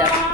যাবে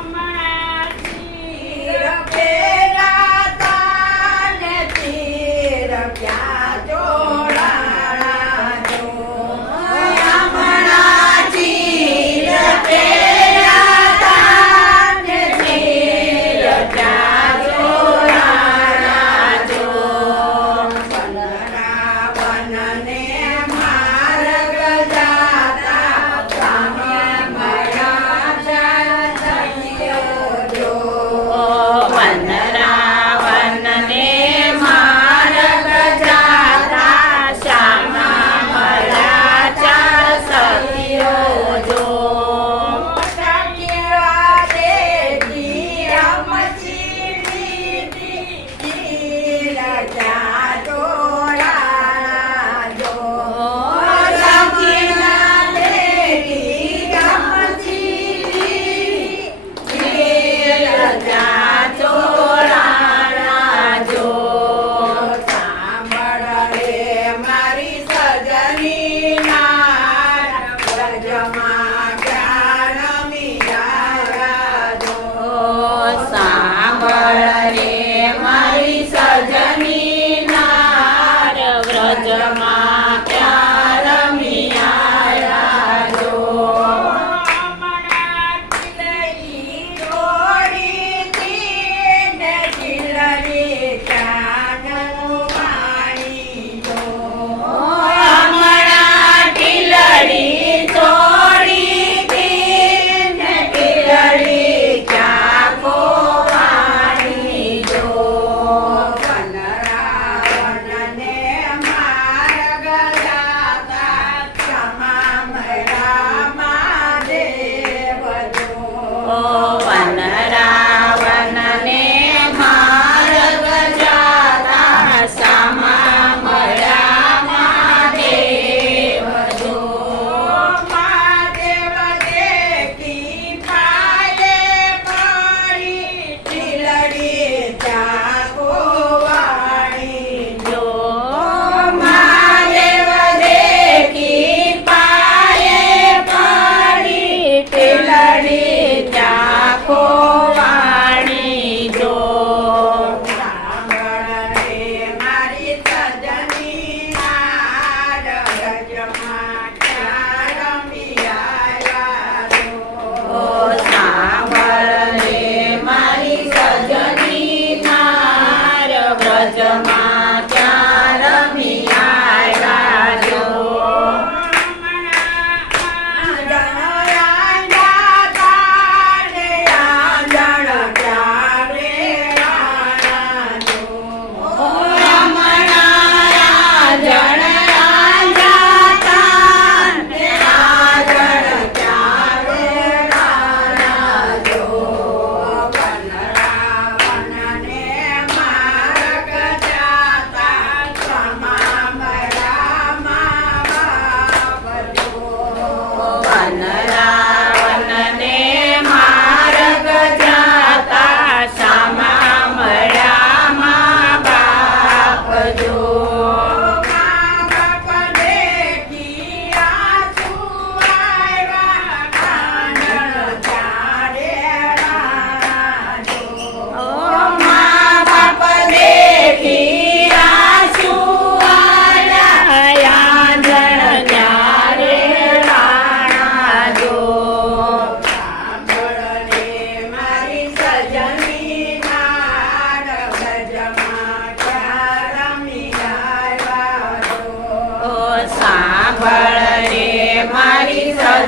Sajama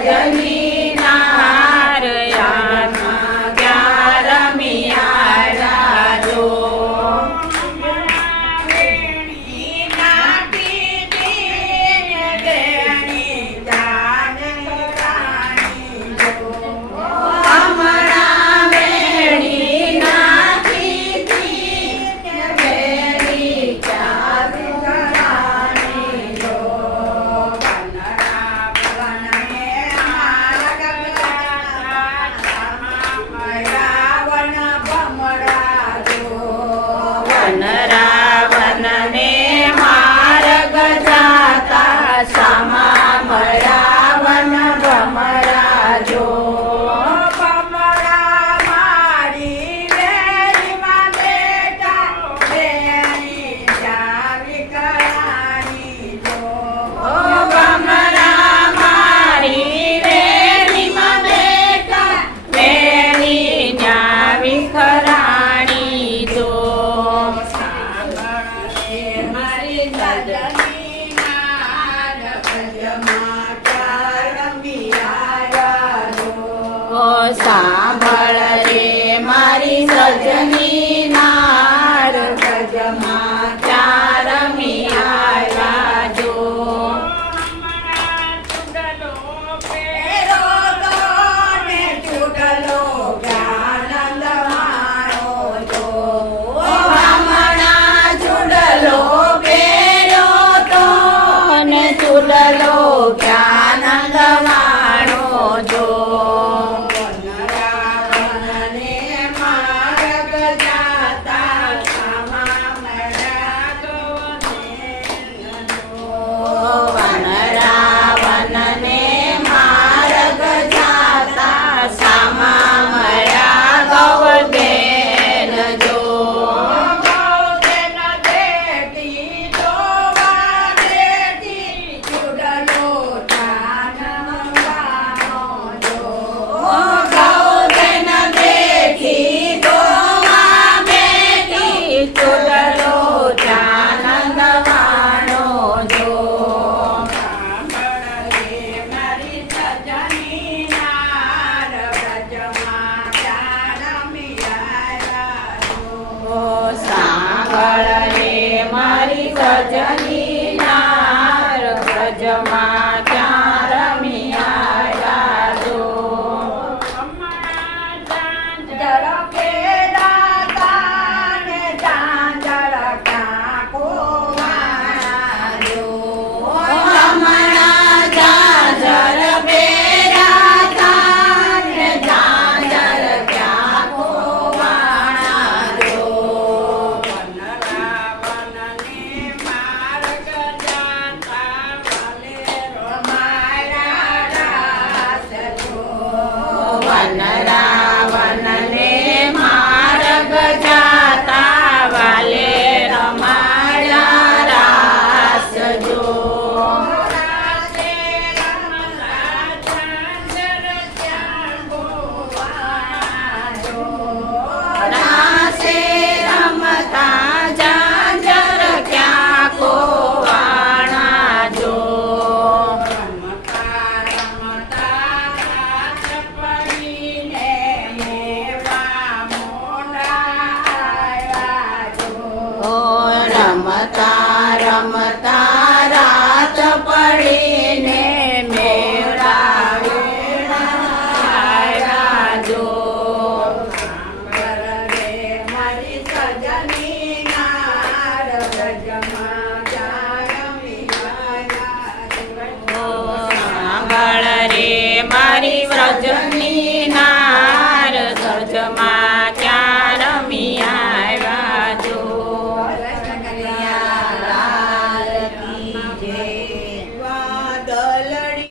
Yeah. મારી રાત પડીને મેળા વેળા જો સાંભળ મારી સજની નાર, વ્રજમાં જાય મિલાયા જો. સાંભળ રે